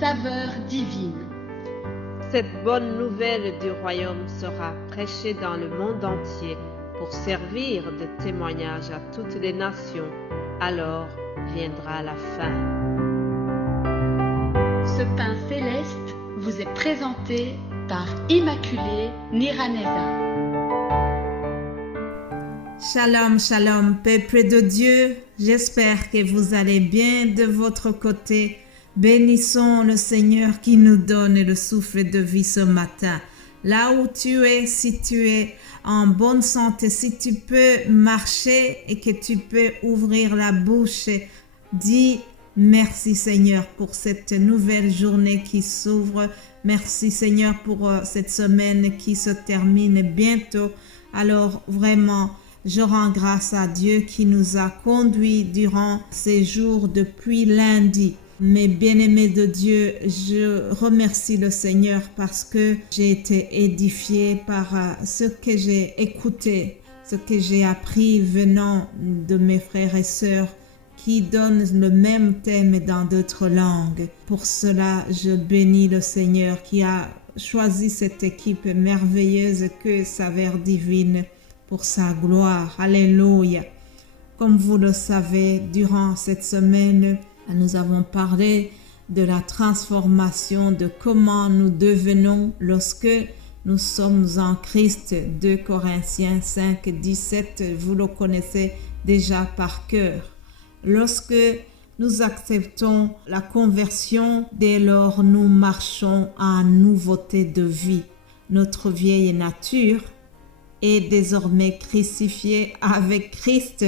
saveur divine. Cette bonne nouvelle du royaume sera prêchée dans le monde entier pour servir de témoignage à toutes les nations. Alors viendra la fin. Ce pain céleste vous est présenté par Immaculée Niraneza. Shalom, shalom, peuple de Dieu. J'espère que vous allez bien de votre côté. Bénissons le Seigneur qui nous donne le souffle de vie ce matin. Là où tu es, si tu es en bonne santé, si tu peux marcher et que tu peux ouvrir la bouche, dis merci Seigneur pour cette nouvelle journée qui s'ouvre. Merci Seigneur pour cette semaine qui se termine bientôt. Alors vraiment, je rends grâce à Dieu qui nous a conduits durant ces jours depuis lundi. Mes bien-aimés de Dieu, je remercie le Seigneur parce que j'ai été édifiée par ce que j'ai écouté, ce que j'ai appris venant de mes frères et sœurs qui donnent le même thème dans d'autres langues. Pour cela, je bénis le Seigneur qui a choisi cette équipe merveilleuse que Saveur Divine pour sa gloire. Alléluia. Comme vous le savez, durant cette semaine, nous avons parlé de la transformation, de comment nous devenons lorsque nous sommes en Christ. 2 Corinthiens 5, 17, vous le connaissez déjà par cœur. Lorsque nous acceptons la conversion, dès lors nous marchons en nouveauté de vie. Notre vieille nature est désormais crucifiée avec Christ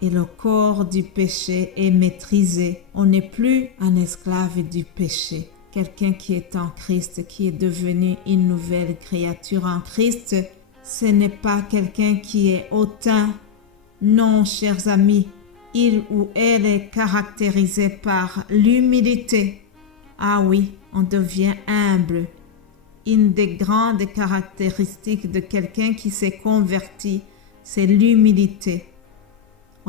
et le corps du péché est maîtrisé. On n'est plus un esclave du péché. Quelqu'un qui est en Christ, qui est devenu une nouvelle créature en Christ, ce n'est pas quelqu'un qui est hautain. Non, chers amis, il ou elle est caractérisé par l'humilité. Ah oui, on devient humble. Une des grandes caractéristiques de quelqu'un qui s'est converti, c'est l'humilité.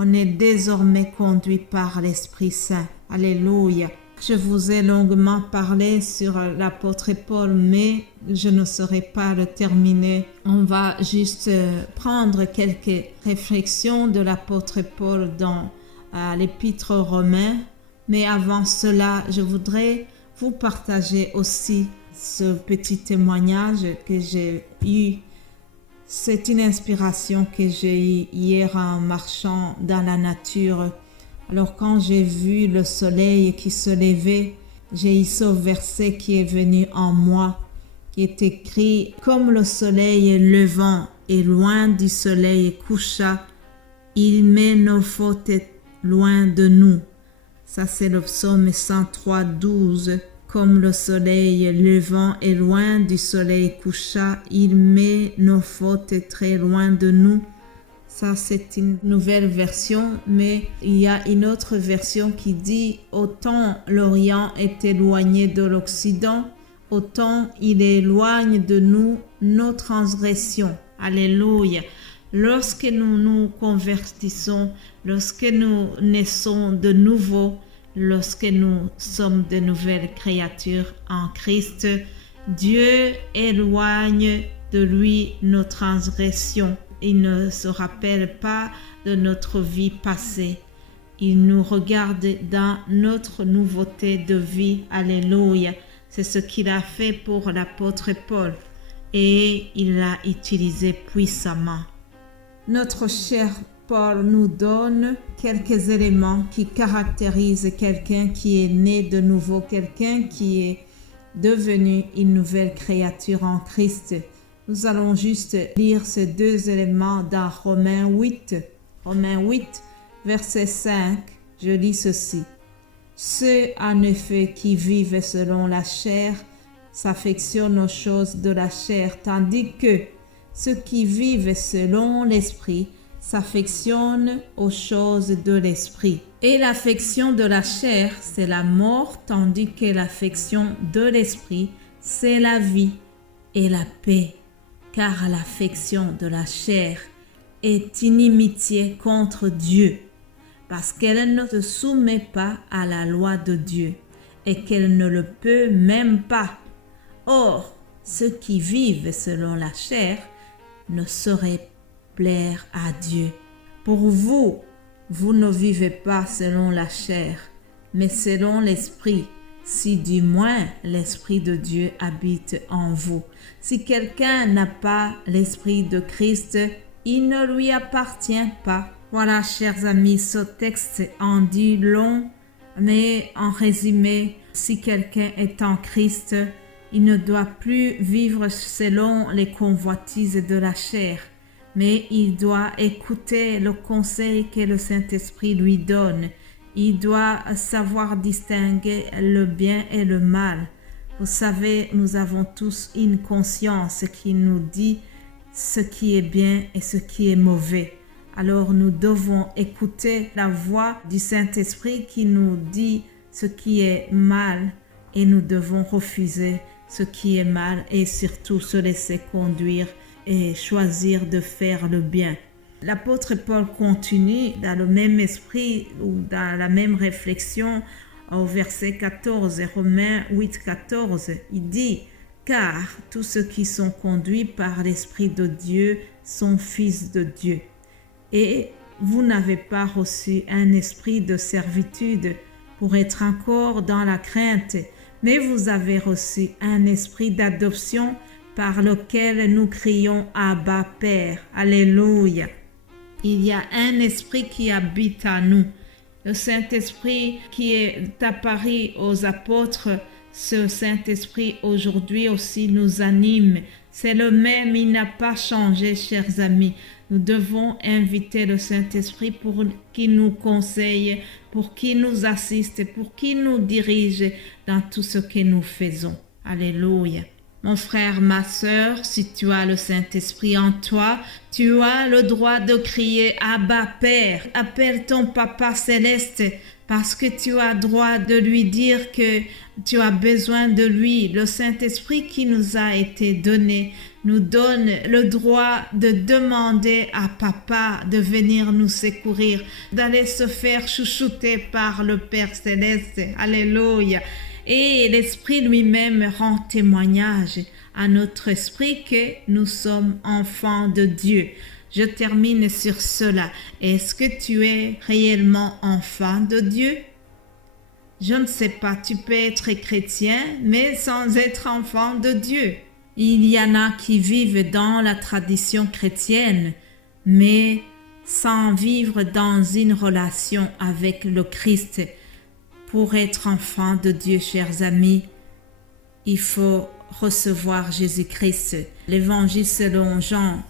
On est désormais conduit par l'Esprit Saint. Alléluia. Je vous ai longuement parlé sur l'apôtre Paul, mais je ne saurais pas le terminer. On va juste prendre quelques réflexions de l'apôtre Paul dans l'épître aux Romains. Mais avant cela, je voudrais vous partager aussi ce petit témoignage que j'ai eu. C'est une inspiration que j'ai eue hier en marchant dans la nature. Alors quand j'ai vu le soleil qui se levait, j'ai eu ce verset qui est venu en moi, qui est écrit « Comme le soleil levant est loin du soleil couchant, il met nos fautes loin de nous. » Ça c'est le psaume 103, 12. Comme le soleil levant est loin du soleil couchant, il met nos fautes très loin de nous. Ça, c'est une nouvelle version, mais il y a une autre version qui dit « Autant l'Orient est éloigné de l'Occident, autant il éloigne de nous nos transgressions. » Alléluia. Lorsque nous nous convertissons, lorsque nous naissons de nouveau, lorsque nous sommes de nouvelles créatures en Christ, Dieu éloigne de lui nos transgressions. Il ne se rappelle pas de notre vie passée. Il nous regarde dans notre nouveauté de vie. Alléluia. C'est ce qu'il a fait pour l'apôtre Paul et il l'a utilisé puissamment. Notre cher Paul nous donne quelques éléments qui caractérisent quelqu'un qui est né de nouveau, quelqu'un qui est devenu une nouvelle créature en Christ. Nous allons juste lire ces deux éléments dans Romains 8. Romains 8, verset 5, je lis ceci. « Ceux en effet qui vivent selon la chair s'affectionnent aux choses de la chair, tandis que ceux qui vivent selon l'esprit s'affectionne aux choses de l'esprit. Et l'affection de la chair, c'est la mort, tandis que l'affection de l'esprit, c'est la vie et la paix. Car l'affection de la chair est inimitié contre Dieu, parce qu'elle ne se soumet pas à la loi de Dieu. et qu'elle ne le peut même pas. Or, ceux qui vivent selon la chair ne sauraient plaire à Dieu. Pour vous, vous ne vivez pas selon la chair, mais selon l'Esprit, si du moins l'Esprit de Dieu habite en vous. Si quelqu'un n'a pas l'Esprit de Christ, il ne lui appartient pas. Voilà, chers amis, ce texte en dit long, mais en résumé, si quelqu'un est en Christ, il ne doit plus vivre selon les convoitises de la chair, mais il doit écouter le conseil que le Saint-Esprit lui donne. Il doit savoir distinguer le bien et le mal. Vous savez, nous avons tous une conscience qui nous dit ce qui est bien et ce qui est mauvais. Alors nous devons écouter la voix du Saint-Esprit qui nous dit ce qui est mal et nous devons refuser ce qui est mal et surtout se laisser conduire et choisir de faire le bien. L'apôtre Paul continue dans le même esprit ou dans la même réflexion au verset 14, Romains 8, 14. Il dit « Car tous ceux qui sont conduits par l'Esprit de Dieu sont fils de Dieu. Et vous n'avez pas reçu un esprit de servitude pour être encore dans la crainte, mais vous avez reçu un esprit d'adoption par lequel nous crions « Abba, Père ». Alléluia. Il y a un esprit qui habite en nous. Le Saint-Esprit qui est apparu aux apôtres, ce Saint-Esprit aujourd'hui aussi nous anime. C'est le même, il n'a pas changé, chers amis. Nous devons inviter le Saint-Esprit pour qu'il nous conseille, pour qu'il nous assiste, pour qu'il nous dirige dans tout ce que nous faisons. Alléluia. Mon frère, ma sœur, si tu as le Saint-Esprit en toi, tu as le droit de crier « Abba, Père ». Appelle ton Papa céleste parce que tu as droit de lui dire que tu as besoin de lui. Le Saint-Esprit qui nous a été donné nous donne le droit de demander à Papa de venir nous secourir, d'aller se faire chouchouter par le Père céleste. Alléluia. Et l'Esprit lui-même rend témoignage à notre esprit que nous sommes enfants de Dieu. Je termine sur cela. Est-ce que tu es réellement enfant de Dieu? Je ne sais pas, tu peux être chrétien, mais sans être enfant de Dieu. Il y en a qui vivent dans la tradition chrétienne, mais sans vivre dans une relation avec le Christ. Pour être enfant de Dieu, chers amis, il faut recevoir Jésus-Christ. L'Évangile selon Jean,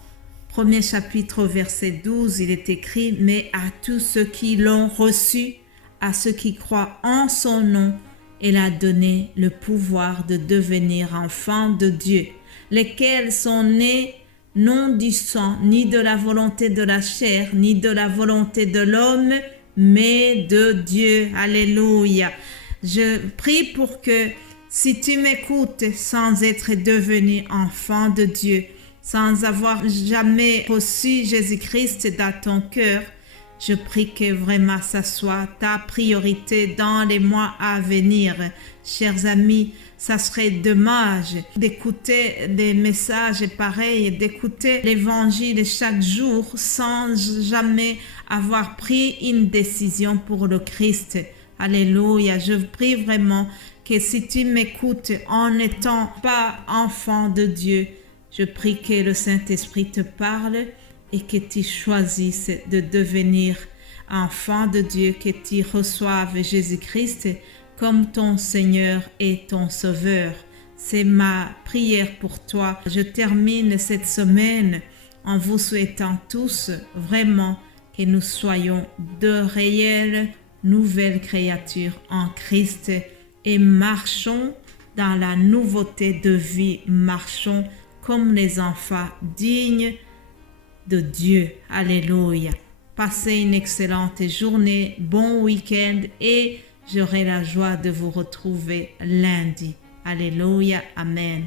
1er chapitre, verset 12, il est écrit « Mais à tous ceux qui l'ont reçu, à ceux qui croient en son nom, il a donné le pouvoir de devenir enfants de Dieu, lesquels sont nés non du sang, ni de la volonté de la chair, ni de la volonté de l'homme, mais de Dieu. » Alléluia. Je prie pour que si tu m'écoutes sans être devenu enfant de Dieu, sans avoir jamais reçu Jésus-Christ dans ton cœur, je prie que vraiment ça soit ta priorité dans les mois à venir. Chers amis, ça serait dommage d'écouter des messages pareils, d'écouter l'évangile chaque jour sans jamais avoir pris une décision pour le Christ. Alléluia. Je prie vraiment que si tu m'écoutes en n'étant pas enfant de Dieu, je prie que le Saint-Esprit te parle et que tu choisisses de devenir enfant de Dieu, que tu reçoives Jésus-Christ comme ton Seigneur et ton Sauveur. C'est ma prière pour toi. Je termine cette semaine en vous souhaitant tous vraiment que nous soyons de réelles nouvelles créatures en Christ et marchons dans la nouveauté de vie, marchons comme les enfants dignes de Dieu. Alléluia. Passez une excellente journée, bon week-end et j'aurai la joie de vous retrouver lundi. Alléluia. Amen.